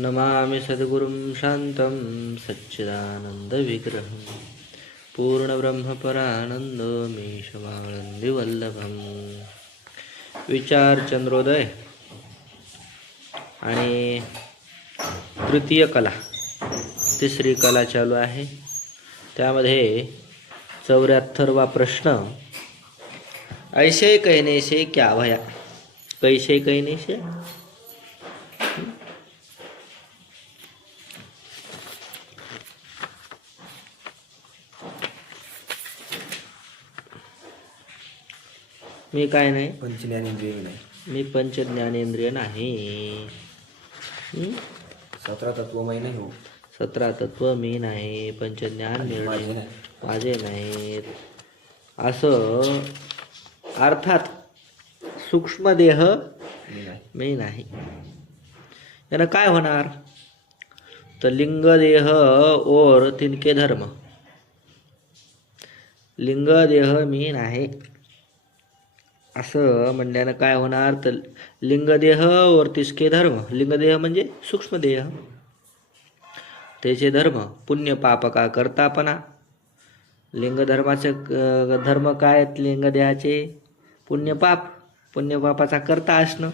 नमामि सद्गुरुं शान्तं सच्चिदानन्दविग्रहं पूर्णब्रह्मपरानन्दमीशमानन्दिवल्लभं विचार चंद्रोदय आणि तृतीय कला तिसरी कला चालू आहे. त्यामध्ये 74वा प्रश्न, ऐसे कहने से क्या भया. कैसे कहने से मी काय नाही, पंचज्ञानेंद्रिय नाही, मी पंच ज्ञानेंद्रिय नाही. 17 तत्वमय नाही हो. 17 तत्व मी नाही, पंच ज्ञान निर्णय माझे नाहीत. असं अर्थात सूक्ष्म देह मी नाही. यानं काय होणार तर लिंग देह और तिनके धर्म. लिंग देह मी नाही असं म्हणल्यानं काय होणार तर लिंगदेह और तिसके धर्म. लिंगदेह म्हणजे सूक्ष्म देह, त्याचे धर्म पुण्य पाप का करतापणा. लिंग धर्माचे धर्म काय आहेत लिंगदेहाचे? पुण्यपाप, पुण्यपापाचा करता असणं.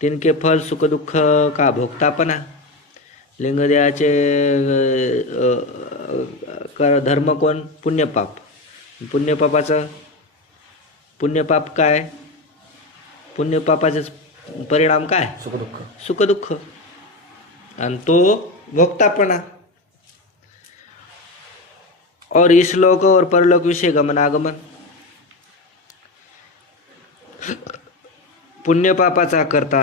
तिनके फल सुख दुःख का भोगतापणा. लिंगदेहाचे धर्म कोण? पुण्यपाप. पुण्यपापाचं पुण्यपाप काय? पुण्यपापाचे परिणाम काय? सुख दुःख. सुख दुःख. आणि तो भोगतापणा. और इस लोक और परलोक विषय गमनागमन. पुण्यपापाचा करता,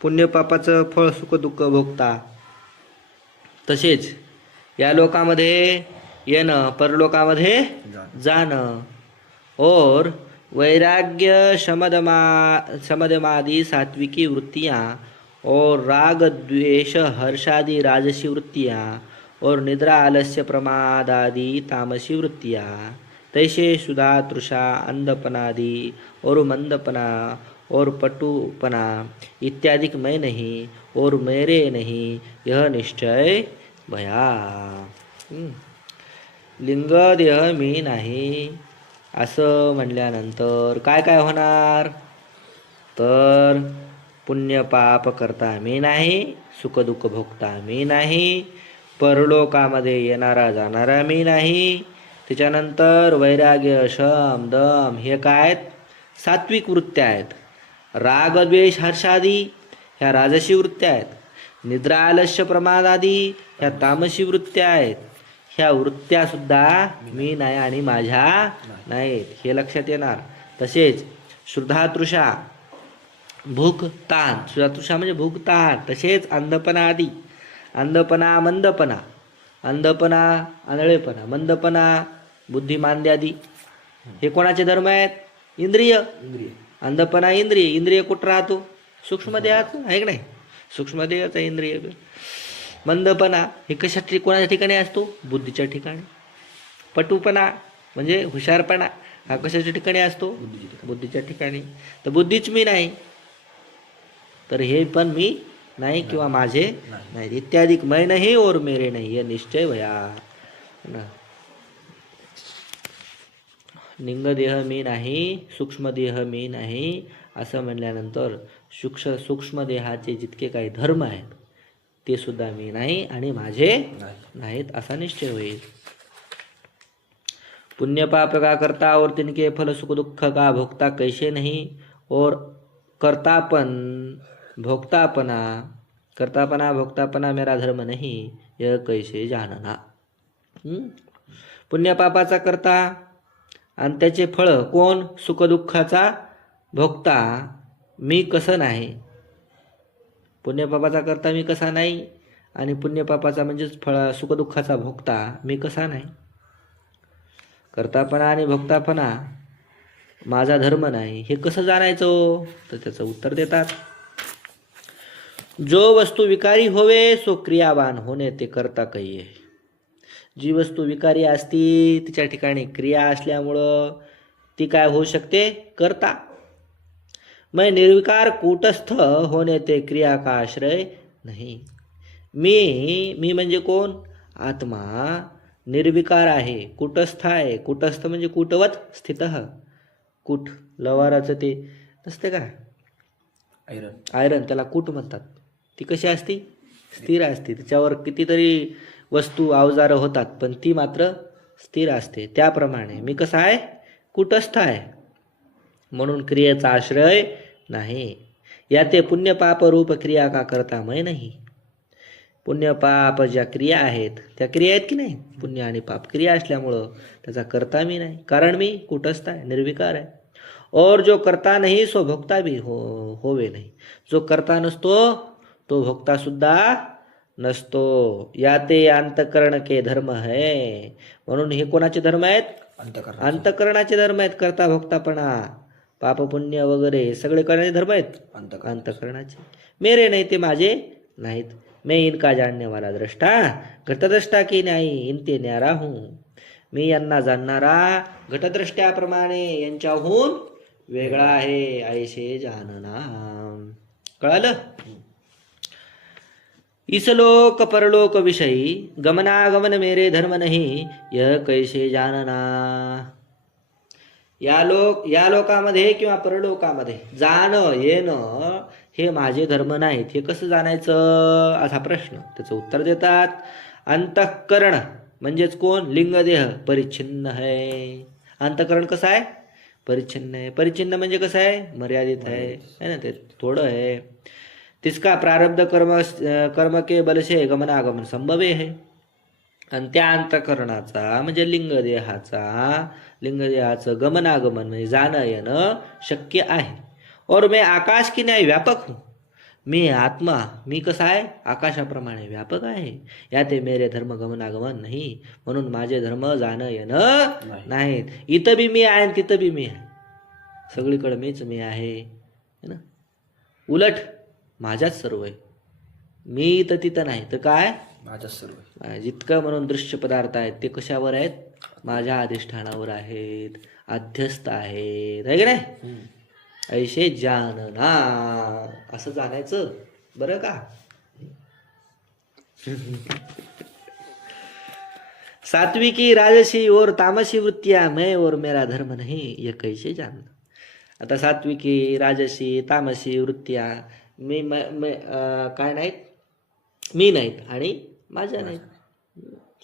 पुण्यपापाचं फळ सुख दुःख भोगता. तसेच या लोकामध्ये येणं, परलोकामध्ये जाणं. और वैराग्य शमदमादि सात्विकी वृत्तियाँ और राग द्वेष हर्षादि राजसी वृत्तियाँ और निद्रा आलस्य प्रमादादि तामसी वृत्तियाँ. तैसे सुधा तृषा अंधपनादि और मंदपना और पटुपना इत्यादि मैं नहीं और मेरे नहीं यह निश्चय भया. लिंग देह मी नाही असं म्हणल्यानंतर काय काय होणार तर पुण्य पाप करता मी नाही, सुख दुःख भोगता मी नाही, परलोकामध्ये येणारा जाणारा मी नाही. त्याच्यानंतर वैराग्य शम दम हे काय? सात्विक वृत्त्या आहेत. राग द्वेष हर्षादी ह्या राजसी वृत्त्या आहेत. निद्रा आलस्य प्रमादादी ह्या तामसी वृत्त्या आहेत. ह्या वृत्त्या सुद्धा मी नाही आणि माझ्या नाहीत हे लक्षात येणार. तसेच श्रुधातृषा भूक ताण. श्रुधातृषा म्हणजे भूक ताण. तसेच अंधपणा आदी. अंधपणा मंदपणा. अंधपणा आंधळेपणा. मंदपणा बुद्धिमांद्यादी हे कोणाचे धर्म आहेत? इंद्रिय. अंधपणा इंद्रिय. इंद्रिय कुठं राहतो? सूक्ष्म देहात आहे की नाही? सूक्ष्म देहाचा इंद्रिय. मंदपणा हे कशा कोणाच्या ठिकाणी असतो? बुद्धीच्या ठिकाणी. पटुपणा म्हणजे हुशारपणा हा कशाच्या ठिकाणी असतो? बुद्धीच्या ठिकाणी. तर बुद्धीच मी नाही तर हे पण मी नाही किंवा माझे नाही. इत्यादी मैं नाही और मेरे नाही हे निश्चय भया. लिंगदेह मी नाही, सूक्ष्म देह मी नाही असं म्हणल्यानंतर सूक्ष्म देहाचे जितके काही धर्म आहेत ते सुद्धा मी नाही आणि माझे नाहीत असा निश्चय होईल. पुण्य पाप का करता और तिनके फल सुख दुःख का भोगता कैसे नहीं और करतापन भोगतापना. करतापना भोगतापना मेरा धर्म नहीं यह कैसे जानना. पुण्य पापाचा करता आणि त्याचे फळ कोण? सुख दुःखाचा भोगता मी कसं नाही. पुण्यपापाचा करता मी कसा नाही आणि पुण्यपापाचा म्हणजेच फळ सुखदुःखाचा भोगता मी कसा नाही. करतापणा आणि भोगतापणा माझा धर्म नाही हे कसं जाणायचं तर त्याचं उत्तर देतात. जो वस्तू विकारी होवे सो क्रियावान होणे ते करता कहिये. जी वस्तू विकारी असती तिच्या ठिकाणी क्रिया असल्यामुळं ती काय होऊ शकते? करता. मैं निर्विकार कूटस्थ होने ते क्रिया का आश्रय नाही. मी म्हणजे कोण? आत्मा निर्विकार आहे, कूटस्थ आहे. कूटस्थ म्हणजे कूटवत स्थित. कूट लवाराचं ते नसते का आयरन. आयरन, त्याला कूट म्हणतात. ती कशी असती? स्थिर असते. त्याच्यावर कितीतरी वस्तू अवजारं होतात पण ती मात्र स्थिर असते. त्याप्रमाणे मी कसा आहे? कूटस्थ आहे. म्हणून क्रियेचा आश्रय नाही. या ते पुण्य पाप रूप क्रिया का करता मैं नाही. पुण्य पाप ज्या क्रिया आहेत त्या क्रिया आहेत की नाही, पुण्य आणि पाप क्रिया असल्यामुळं त्याचा करता मी नाही, कारण मी कूटस्थ आहे, निर्विकार आहे. और जो करता नाही सो भोगता भी होवे नाही. जो करता नसतो तो भोगता सुद्धा नसतो. या ते अंतकरण के धर्म है. म्हणून हे कोणाचे धर्म आहेत? अंतकरण. अंतकरणाचे धर्म आहेत. करता भोगतापणा, पाप पुण्य वगैरे हे सगळे करण्याचे धर्म आहेत अंतकरणाचे. मेरे नाही, ते माझे नाहीत. मैं इनका जानने वाला दृष्टा घटदृष्टा की नाही इनते न्यारा हूँ. मी यांना जाणणारा घटदृष्ट्याप्रमाणे यांच्याहून वेगळा आहे. ऐसे जानना. कळालं? इसलोक परलोक विषयी गमनागमन मेरे धर्म नहीं यह कैसे जानना. या लोकामध्ये किंवा परलोकामध्ये जाणं येणं हे माझे धर्म नाहीत. हे कसं जाणायचं असा प्रश्न. त्याचं उत्तर देतात, अंतःकरण म्हणजेच कोण? लिंगदेह परिच्छिन्न आहे. अंतःकरण कसं आहे? परिच्छिन्न आहे. परिच्छिन्न म्हणजे कसं आहे? मर्यादित आहे ना, ते थोडं आहे. तिसका प्रारब्ध कर्म के बल से गमनागमन संभवे है. आणि त्या अंतःकरणाचा म्हणजे लिंगदेहाचं गमनागमन म्हणजे जाणं येणं शक्य आहे. और मैं आकाश की न्याय व्यापक हूँ. मी आत्मा, मी कसा आहे? आकाशाप्रमाणे व्यापक आहे. या ते मेरे धर्म गमनागमन नाही. म्हणून माझे धर्म जाणं येणं नाहीत. इथं बी मी आहे आणि तिथं बी मी आहे. सगळीकडे मीच मी आहे ना. उलट माझ्याच सर्व आहे. मी इथं तिथं नाही तर काय? माझ्याच सर्व. जितकं म्हणून दृश्य पदार्थ आहेत ते कशावर आहेत? माझ्या अधिष्ठानावर आहेत, अध्यस्त आहेत, आहे की नाही? ऐसे जानना. असं जाणायचं बरं का. सात्विकी राजसी और तामसी वृत्तिया मैं और मेरा धर्म नहीं ये कैसे जानना. आता सात्विकी राजसी तामसी वृत्त्या काय नाहीत? मी नाहीत आणि माझ्या नाहीत.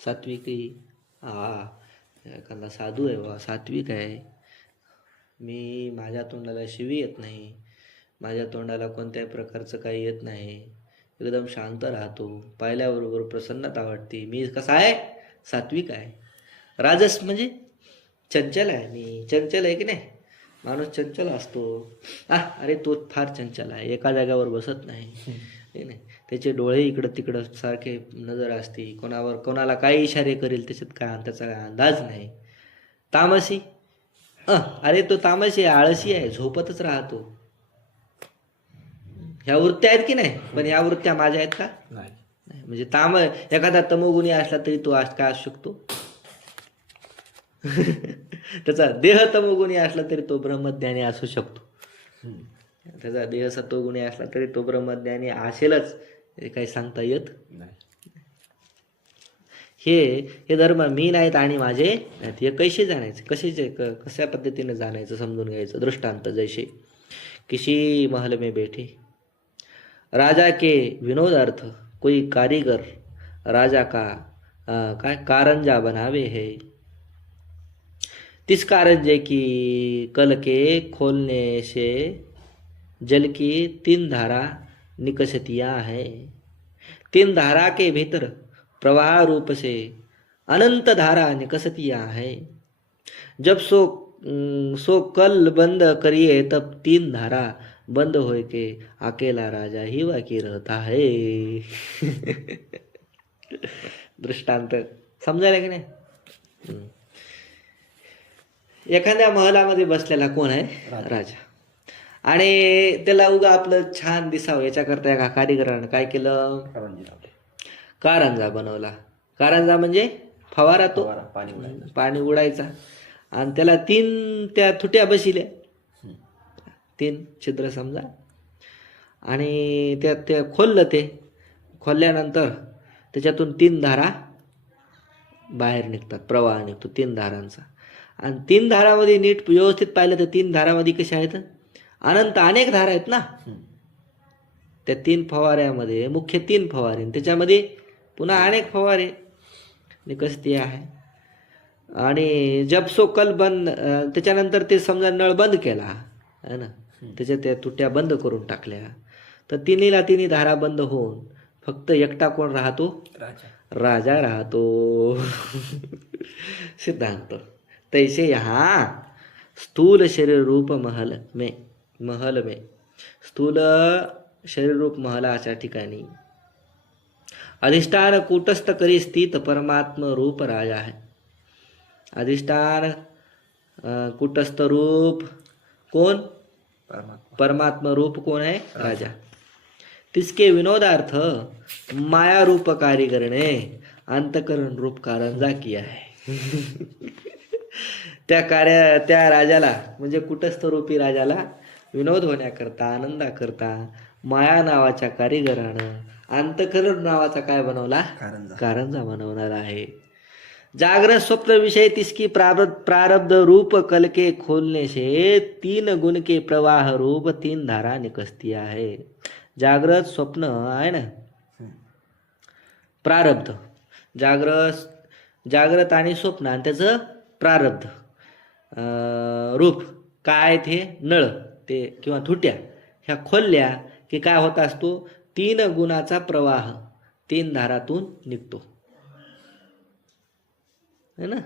सात्विकी एखादा साधू आहे बा, सात्विक आहे. मी माझ्या तोंडाला शिवी येत नाही, माझ्या तोंडाला कोणत्याही प्रकारचं काही येत नाही, एकदम शांत राहतो, पाहिल्याबरोबर प्रसन्नता वाटते. मी कसा आहे? सात्विक आहे. राजस म्हणजे चंचल आहे. मी चंचल आहे की नाही? माणूस चंचल असतो. अरे तो फार चंचल आहे, एका जागेवर बसत नाही नाही. त्याचे डोळे इकडं तिकडं सारखे नजर असते. कोणाला काही इशारे करेल त्याच्यात त्याचा काय अंदाज नाही. तामसी, अरे तो तामसी आहे, आळशी आहे, झोपतच राहतो. ह्या वृत्त्या आहेत की नाही? पण ह्या वृत्त्या माझ्या आहेत का? नाही. म्हणजे एखादा तमोगुणी असला तरी तो काय असू शकतो? त्याचा देह तमोगुणी असला तरी तो ब्रह्मज्ञानी असू शकतो. त्याचा देह सत्वगुणी असला तरी तो ब्रह्मज्ञानी असेलच, हे काही सांगता येत नाही. हे धर्म मी नाहीत आणि माझे नाहीत. हे कैसे जाणायचे? कशा पद्धतीने जाणायचं समजून घ्यायचं. दृष्टांत, जैसे किसी महल में बैठे राजा के विनोदार्थ कोई कारीगर राजा का कारंजा बनावे है. तिस कारंजे की कल के खोलने से जल की 3 धारा निकसतियाँ है. 3 धारा के भीतर प्रवाह रूप से अनंत धारा निकसतियाँ है. जब सो कल बंद करिए तब 3 धारा बंद होए के अकेला राजा ही बाकी रहता है. दृष्टांत समजायला की नाही? एखाद्या महलामध्ये बसलेला कोण आहे? राजा. आणि त्याला उगा आपलं छान दिसावं याच्याकरता एका कारीगरानं काय केलं? कारंजा बनवला. कारंजा म्हणजे फवारा, तो पाणी उडायचा. आणि त्याला 3 त्या थुट्या बसिल्या. 3 छिद्र समजा. आणि त्यात ते खोललं, ते खोलल्यानंतर त्याच्यातून 3 धारा बाहेर निघतात, प्रवाह निघतो 3 धारांचा. आणि 3 धारामध्ये नीट व्यवस्थित पाहिलं तर 3 धारामध्ये कशा आहेत, अनंत अनेक धारा आहेत ना. त्या 3 फवाऱ्यामध्ये मुख्य 3 फवारे, त्याच्यामध्ये पुन्हा अनेक फवारे निकसती आहे. आणि जब सो कल बंद, त्याच्यानंतर ते समजा नळ बंद केला है ना, त्याच्या त्या तुट्या बंद करून टाकल्या, तर तिन्ही धारा बंद होऊन फक्त एकटा कोण राहतो, राजा. राजा राहतो. सिद्धांत. तैसे यहाँ स्थूल शरीर रूप महल में स्थूल शरीर रूप महलाच्या ठिकाणी अधिष्ठान कूटस्थ करी स्थित परमात्म रूप राजा है. अधिष्ठान कूटस्थ रूप कोण, परमात्मा. परमात्मा रूप कोण आहे, राजा. तिसके विनोदार्थ माया रूप कारीगरने अंतकरण रूप कारंजा किया है. त्या राजाला म्हणजे कुटस्थ रूपी राजाला विनोद होण्याकरता, आनंदाकरता माया नावाच्या कारीगरानं अंतकरण नावाचा काय बनवला, कारंजा बनवणार आहे. जागृत स्वप्न विषय तिसकी प्रारब्ध रूप कल के खोलने से 3 गुण के प्रवाह रूप 3 धारा निकसती आहे. जागृत स्वप्न आहे ना, प्रारब्ध, जागृत आणि स्वप्न आणि त्याचं प्रारब्ध रूप काय, ते नळ ते किंवा थुट्या ह्या खोलल्या की काय होत असतो, 3 गुणाचा प्रवाह 3 धारातून निघतो है ना,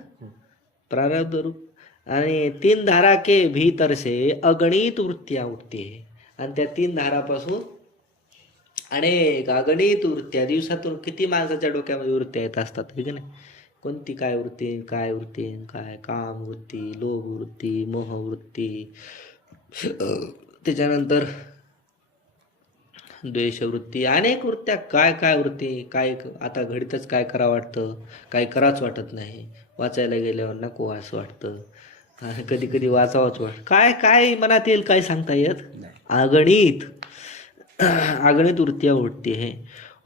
प्रारब्ध रूप. आणि 3 धारा के भीतर से अगणित वृत्तियां उठती है. आणि त्या 3 धारापासून अनेक अगणित वृत्त्या, दिवसातून किती माणसाच्या डोक्यामध्ये वृत्त्या येत असतात ठीक आहे ना. कोणती काय वृत्ती, काय वृत्ती, काय काम वृत्ती, लोभ वृत्ती, मोह वृत्ती, त्याच्यानंतर द्वेषवृत्ती, अनेक वृत्त्या, काय काय वृत्ती, काय आता घडीतच काय करा वाटतं, काय करावंच वाटत नाही, वाचायला गेल्यावर नको असं वाटतं, कधी कधी वाचावंच वाटतं, काय काय मनात येईल काय सांगता येत, अगणित वृत्तियाँ उठती है.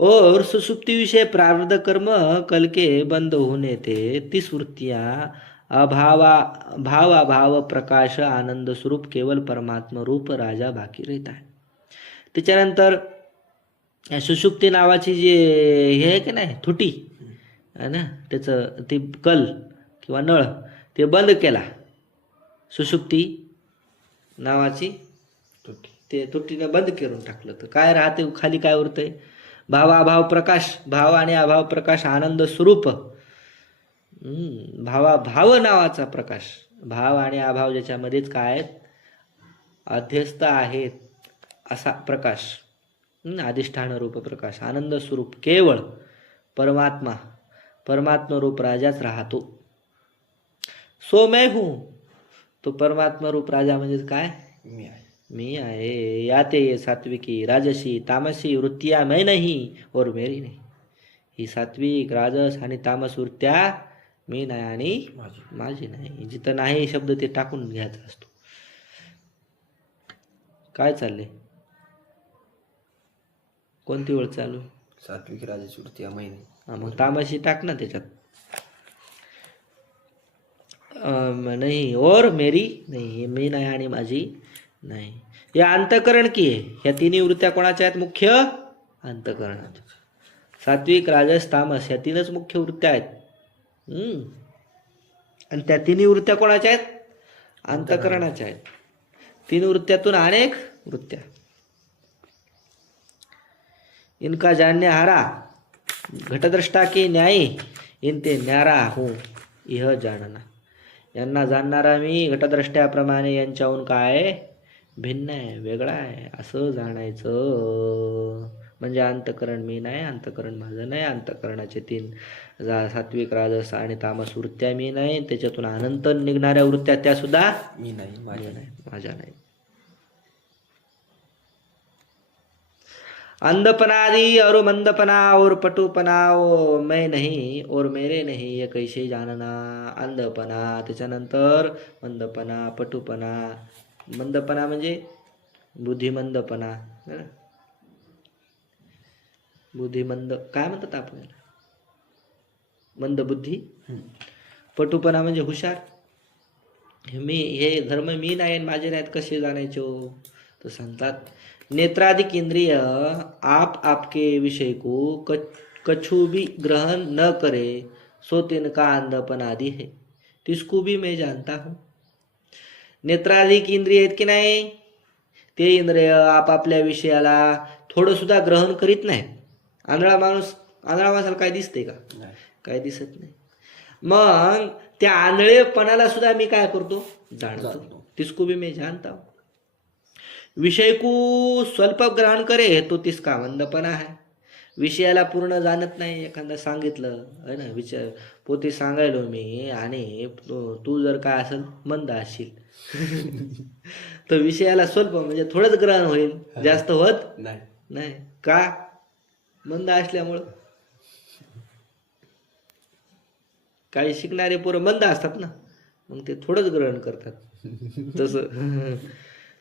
और सुसुप्ति विषय प्रारब्ध कर्म कल के बंद होने थे 30 वृत्तियाँ भाव प्रकाश आनंद स्वरूप केवल परमात्मा रूप राजा बाकी रहता है. त्याच्यानंतर सुषुप्ती नावाची जी हे आहे की नाही थुटी आहे ना, त्याचं ते कल किंवा नळ ते बंद केला, सुषुप्ती नावाची ते तुटीनं बंद करून टाकलं, तर काय राहते खाली, काय उरतंय, भावाभाव प्रकाश, भाव आणि अभाव प्रकाश आनंद स्वरूप. भाव नावाचा प्रकाश, भाव आणि अभाव ज्याच्यामध्येच काय अध्यस्त आहेत असा प्रकाश, अधिष्ठान रूप प्रकाश, आनंद स्वरूप केवळ परमात्मा रूप राजाच राहतो. सो मैं हूँ, तो परमात्मा रूप राजा म्हणजे काय, मी आहे. याते ये सात्विकी राजसी तामसी वृत्तियाँ मैं नहीं और मेरी नहीं. ही सात्विक राजस आणि तामस वृत्त्या मी नाही आणि माझी नाही. जिथं नाही शब्द ते टाकून घ्यायचा असतो. काय चाललंय, कोणती ओळ चालू, सात्विक राजसी वृत्तियाँ मैं नहीं. मग तामसी टाक ना त्याच्यात, नाही और मेरी नाही, मी नाही आणि माझी नाही. या अंतकरण की आहे, ह्या 3 वृत्त्या कोणाच्या आहेत, मुख्य अंतकरणाच्या. सात्विक राजस तामस ह्या 3च मुख्य वृत्त्या आहेत. आणि त्या 3 वृत्त्या कोणाच्या आहेत, अंतकरणाच्या आहेत. 3 वृत्त्यातून अनेक वृत्त्या. इनका जानने हारा घटद्रष्टा के न्यायी इनते न्यारा हूँ यह जानना. यांना जाणणारा मी घटद्रष्ट्याप्रमाणे यांच्याहून काय भिन्न आहे, वेगळा आहे असं जाणायचं. म्हणजे अंतकरण मी नाही, अंतकरण माझं नाही. अंतकरणाचे 3 सात्विक राजस आणि तामस वृत्त्या मी नाही, त्याच्यातून अनंत निघणाऱ्या वृत्त्या त्या सुद्धा मी नाही, माझ्या नाही. अंधपनादि और मंदपना और पटुपना मैं नहीं और मेरे नहीं ये कैसे जानना. अंधपना, त्याच्यानंतर मंदपना, पटुपना. मंदपना म्हणजे बुद्धिमंदपणा है ना? बुद्धिमंद काय म्हणतात आपण याला? मंद बुद्धी. पटुपणा म्हणजे हुशार. हे धर्म मी नाही माझे नाहीत कसे जाणायचे हो? तो सांगतात नेत्राधिक इंद्रिय आप आपके विषय को कछु भी ग्रहण न करे सो तिनका अंधपन आदि है तिसको भी मैं जानता हूँ. नेत्राधिक इंद्रिय आहेत की नाही ते इंद्रिय आपापल्या विषयाला थोडं सुद्धा ग्रहण करीत नाहीत. आंधळा माणसाला काय दिसते का? काय दिसत नाही. मग त्या आंधळेपणाला सुद्धा मी काय करतो? जाणतो. तिसको भी मैं जानता हूँ. विषय को स्वल्प ग्रहण करे तो तिसका मंदपणा है. विषयाला पूर्ण जाणत नाही. एखादा सांगितलं है ना विचार पोते सांगायलो मी आणि तू जर काय असेल मंद असशील तर विषयाला स्वल्प म्हणजे थोडंच ग्रहण होईल, जास्त होत नाही. का? मंद असल्यामुळं. काही शिकणारे पोरं मंद असतात ना, मग ते थोडंच ग्रहण करतात. तसं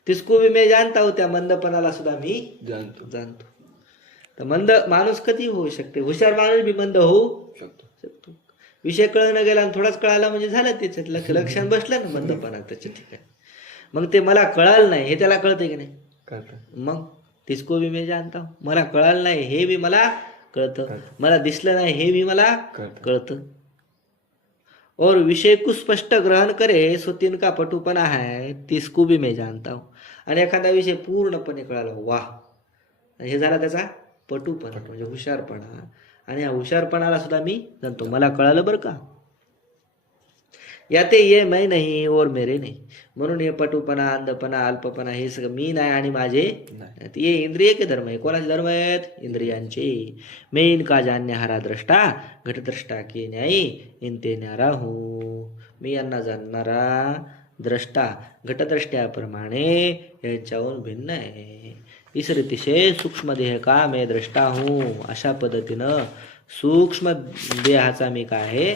तिसको भी मैं जानता हूं, त्या मंदपणाला सुद्धा मी जाणतो. तर मंद माणूस कधी होऊ शकते? हुशार माणूस बी मंद होऊ शकतो. विषय कळणं गेला आणि थोडाच कळाला म्हणजे झालं, त्याच्यात लक्षात बसलं ना मंदपणा त्याच्या ठिकाणी. मग ते मला कळालं नाही हे त्याला कळतंय की नाही? मग तिसको भी मैं जानता हूं, मला कळालं नाही हे बी मला कळतं. मला दिसलं नाही हे बी मला कळतं. और विषय को स्पष्ट ग्रहण करे सो तिनका पटुपणा है तिसको भी मैं जानता हूं. आणि एखादा विषय पूर्णपणे कळाला, वाह, हे झाला त्याचा पटुपणा म्हणजे हुशारपणा. आणि या हुशारपणाला सुद्धा मी जाणतो. मला कळालं बरं का. याते ये मैं नहीं और मेरे नहीं. म्हणून हे पटुपणा, अंधपणा, अल्पपणा हे सगळं मी नाही आणि माझे नाही. ये इंद्रिय के धर्म आहे. कोणाचे धर्म आहेत? इंद्रियांचे. मैं इनका जानने हारा दृष्टा घटद्रष्टा के न्यायी इनते न्यारा हूँ. मी यांना जाणणारा द्रष्टा घटद्रष्ट्याप्रमाणे यांच्याहून भिन्न आहे. इस रीति से सूक्ष्म देह का मैं द्रष्टा हूँ. अशा पद्धतीनं सूक्ष्म देहाचा मी काय आहे?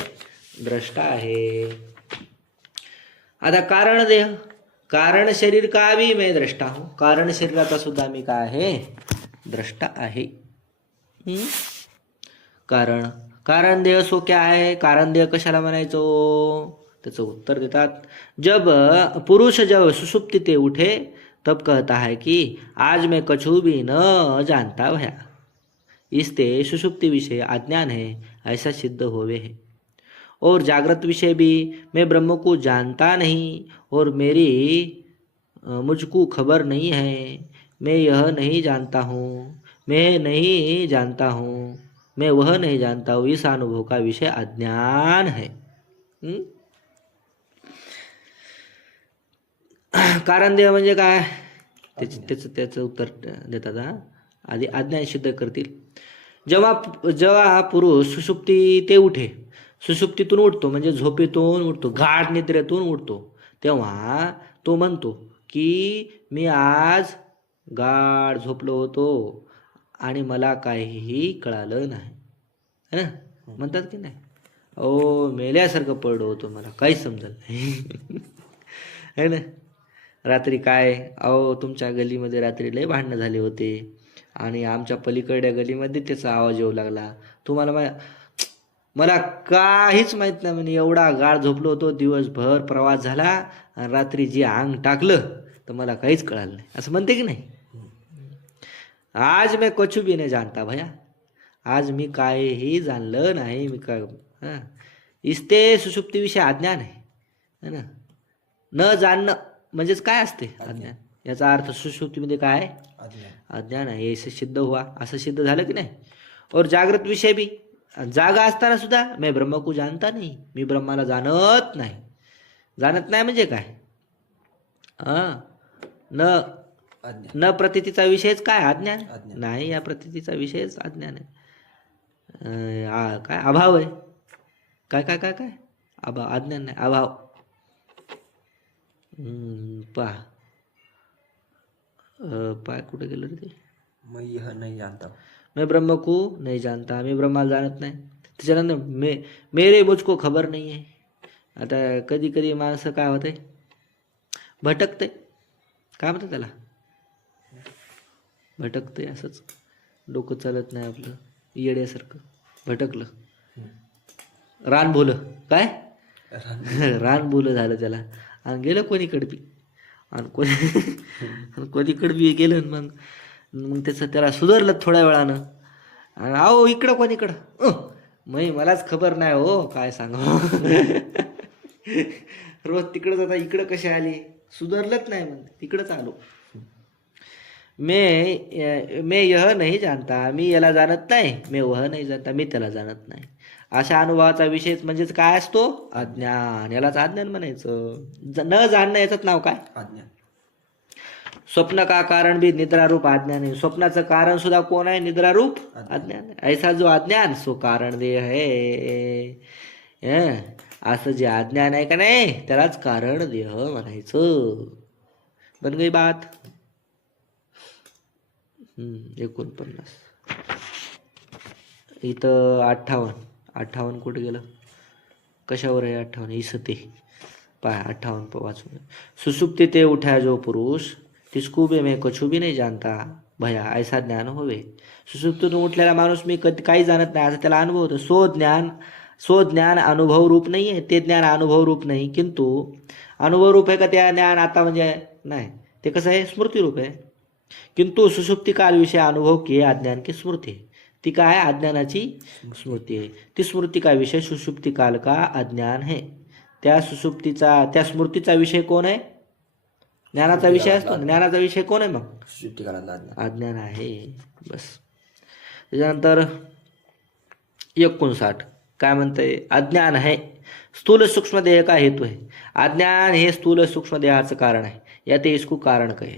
द्रष्टा आहे. आता कारण देह, कारण शरीर का भी मैं द्रष्टा हूं. कारण शरीराचा सुद्धा मी काय आहे? द्रष्टा आहे. कारण देह सो क्या है? कारण देह कशाला म्हणायचो? त्याचं उत्तर देतात, जब पुरुष जब सुषुप्ति ते उठे तब कहता है कि आज मैं कछु भी न जानता भया. इसते सुषुप्ति विषय अज्ञान है ऐसा सिद्ध होवे है. और जागृत विषय भी मैं ब्रह्म को जानता नहीं और मेरी मुझको खबर नहीं है. मैं यह नहीं जानता हूँ, मैं नहीं जानता हूँ, मैं वह नहीं जानता हूँ. इस अनुभव का विषय अज्ञान है. कारण देह म्हणजे काय? त्याचं उत्तर देतात. आधी अज्ञान सिद्ध करतील. जेव्हा पुरुष सुषुप्ती ते उठे, सुषुप्तीतून उठतो म्हणजे झोपेतून उठतो, गाढ निद्रेतून उठतो, तेव्हा तो म्हणतो की मी आज गाढ झोपलो होतो आणि मला काहीही कळालं नाही. है ना? म्हणतात की नाही? ओ मेल्यासारखं पडलो होतो, मला काहीच समजलं नाही. है ना? रात्री काय, अहो तुमच्या गलीमध्ये रात्री लय भांडणं झाले होते आणि आमच्या पलीकडच्या गलीमध्ये त्याचा आवाज येऊ लागला. तुम्हाला मला काहीच माहित नाही म्हणे, एवढा गाढ झोपलो होतो, दिवसभर प्रवास झाला आणि रात्री जे अंग टाकलं तर मला काहीच कळालं नाही, असं म्हणते की नाही? आज मैं कछु भी नहीं जानता भया. आज मी काहीही जाणलं नाही. मी काय इसते सुषुप्ती विषय अज्ञान आहे. है ना? न जाणणं म्हणजेच काय असते? अज्ञान. याचा अर्थ सुषुप्तीमध्ये काय? अज्ञान आहे. हे सिद्ध व्हा, असं सिद्ध झालं की नाही? और जागृत विषय भी, जागा असताना सुद्धा मैं ब्रह्म को जानता नाही, मी ब्रह्माला जाणत नाही. जाणत नाही म्हणजे काय? न प्रतीतीचा विषयच काय? अज्ञान नाही. या प्रतीतीचा विषयच अज्ञान आहे. काय? अभाव आहे. काय काय काय काय? अभाव. अज्ञान नाही, अभाव. पहा पाय कुठे गेलं रे ते? मैं यह नहीं जानता, मैं ब्रह्म को नहीं जानता, मी ब्रह्माला जाणत नाही. त्याच्यानंतर मेरे मुझको खबर नाही आहे. आता कधी कधी माणसं काय होते? भटकते. काय म्हणतात त्याला? भटकतंय असंच, डोकं चालत नाही आपलं, येड्यासारखं भटकलं. रान बोल काय रान बोल झालं त्याला, आणि गेलं कोणीकडे बी, आणि कोणीकडे बी गेलं. आणि मग मग त्याला सुधारलं थोड्या वेळानं, आणि आहो इकडं कोणीकडं मलाच खबर नाही हो, काय सांगा. रोज तिकडं जाता, इकडं कसे आले, सुधारलंच नाही, मग तिकडंच आलो. मैं यह नहीं जानता, मी याला जाणत नाही. मैं वह नाही जानता, मी त्याला जाणत नाही. अशा अनुभवाचा विषयच म्हणजेच काय असतो, अज्ञान. यालाच अज्ञान म्हणायचं. न जाणणं याचं नाव काय, अज्ञान. स्वप्न का कारण भी निद्रारूप अज्ञान है. स्वप्नाचं कारण सुद्धा कोण आहे, निद्रारूप अज्ञान. ऐसा जो अज्ञान सो कारण देह है. असं जे अज्ञान आहे का नाही, त्यालाच कारण देह म्हणायचं. बन गई बात. 49. इथं 58 कुठे गेलं, कशावर आहे 58? इसते पाय 58 वाचून. सुसुप्ति ते उठा जो पुरुष, तिसको बे मैं कछु भी नाही जानता भया, ऐसा ज्ञान होवे. सुसुप्तीतून उठलेला माणूस मी कधी काही जाणत नाही असं त्याला अनुभव होतो. सो ज्ञान अनुभव रूप नाही आहे, ते ज्ञान अनुभव रूप नाही. किंतु अनुभव रूप आहे का त्या ज्ञान आता, म्हणजे नाही, ते कसं आहे, स्मृती रूप आहे. किंतु सुसुप्ती काल विषय अनुभव किए अज्ञान की स्मृती. ती काय आहे, अज्ञानाची स्मृती आहे. ती स्मृती का विषय सुसुप्ती काल का अज्ञान है. त्या स्मृतीचा विषय कोण आहे, ज्ञानाचा विषय असतो. ज्ञानाचा विषय कोण आहे, मग सुसुप्ती काळातला अज्ञान आहे. बस. त्याच्यानंतर 59 काय म्हणतंय, अज्ञान आहे स्थूल सूक्ष्म देह का हेतू आहे. अज्ञान हे स्थूल सूक्ष्म देहाचं कारण आहे. या ते इसको कारण कहे.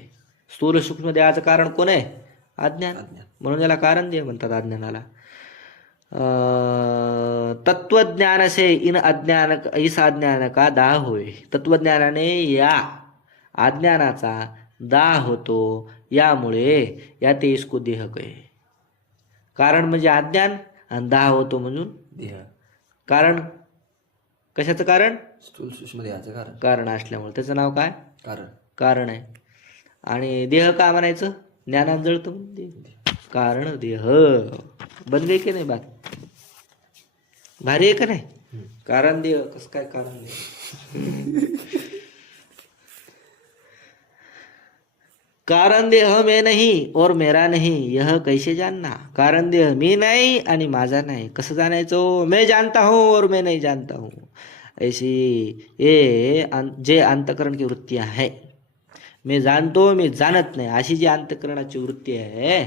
स्थूल सूक्ष्म देहाचं कारण कोण आहे, अज्ञान. म्हणून याला कारण देह म्हणतात अज्ञानाला. तत्वज्ञान से इस अज्ञान का दाह होय. तत्वज्ञानाने या अज्ञानाचा दाह होतो, यामुळे या ते इसको देह कहे. कारण म्हणजे अज्ञान, आणि दाह होतो म्हणून देह. कारण कशाचं कारण, स्थूल सूक्ष्म देहाचं कारण. कारण असल्यामुळे त्याचं नाव काय, कारण. कारण आहे. आणि देह का म्हणायचं, ज्ञानात जळतं म्हणून कारण देह. बन गई की नाही बात, भारी आहे का नाही. कारण देह कसं काय, कारण देह. कारण देह मैं नहीं और मेरा नहीं, यह कैसे जानना. कारण देह मी नाही आणि माझा नाही, कसं जाणायचं. मैं जानता हूँ और मैं नहीं जानता हूँ, ऐसी ये जे अंतकरण की वृत्तियाँ है. मी जाणतो, मी जाणत नाही, अशी जी अंतकरणाची वृत्ती आहे,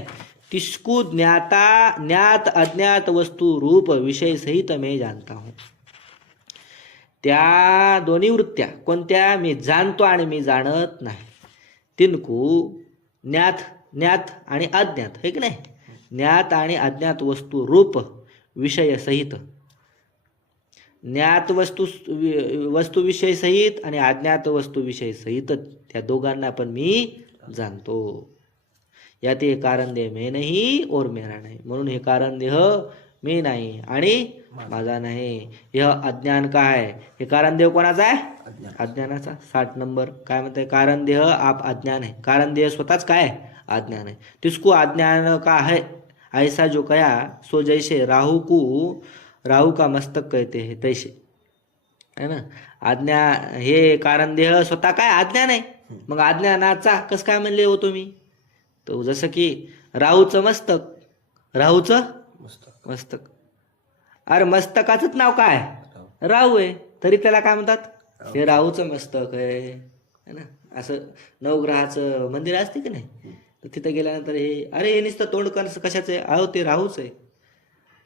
तिसको ज्ञात अज्ञात वस्तु रूप विषय सहित मैं जानता हूँ. त्या दोन्ही वृत्त्या कोणत्या, मी जाणतो आणि मी जाणत नाही. तिनको ज्ञात आणि अज्ञात है की नाही. ज्ञात आणि अज्ञात वस्तू रूप विषय सहित. ज्ञात वस्तू विषय सहित आणि अज्ञात वस्तू विषय सहित, त्या दोघांना पण मी जाणतो. यात हे कारण देह मैं नाही और मेरा नाही. म्हणून हे कारण देह मी नाही आणि माझा नाही. यह अज्ञान का आहे, हे कारण देह कोणाचा आहे, अज्ञानाचा. 60 नंबर काय म्हणते, कारण देह आप अज्ञान है. कारण देह स्वतःच काय, अज्ञान है. तिसको अज्ञान का है ऐसा जो कया, सो जैसे राहू का मस्तक कहते हैं तैसे, है ना. अज्ञान हे कारण देह स्वतः काय, अज्ञान आहे. मग अज्ञानाचा कसं काय म्हणले हो तुम्ही, तो जसं की राहूचं मस्तक. अरे मस्तकाचंच नाव काय, राहू आहे, तरी त्याला काय म्हणतात, हे राहूचं मस्तक आहे, है ना. असं नवग्रहाचं मंदिर असते की नाही, तर तिथं गेल्यानंतर हे नुसतं तोंड कशाचं आहे, अहो ते राहूच आहे.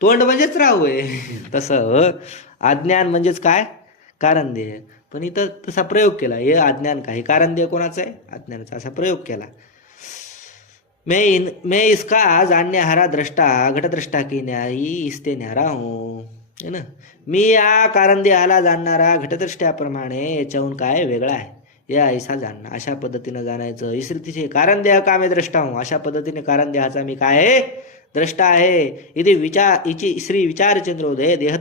तोंड म्हणजेच राहू आहे. तसं अज्ञान म्हणजेच काय, कारण देह. पण इथं तसा प्रयोग केला, हे अज्ञान का, हे कारण देह कोणाचं आहे, अज्ञानाचा, असा प्रयोग केला. मैं इसका जानने हारा दृष्टा घटदृष्टा की न्यायी इसते न्यारा हूँ, है ना. मी या कारण देहाला जाणणारा घटदृष्ट्याप्रमाणे याच्याहून काय वेगळा आहे, या ऐसा जाणणं, अशा पद्धतीनं जाणायचं. इसरीतीचे कारण देह का मैं द्रष्टा हूँ, अशा पद्धतीने कारण देहाचा मी काय आहे, द्रष्टा आहे. इथे इची श्री विचार चंद्रोदय देह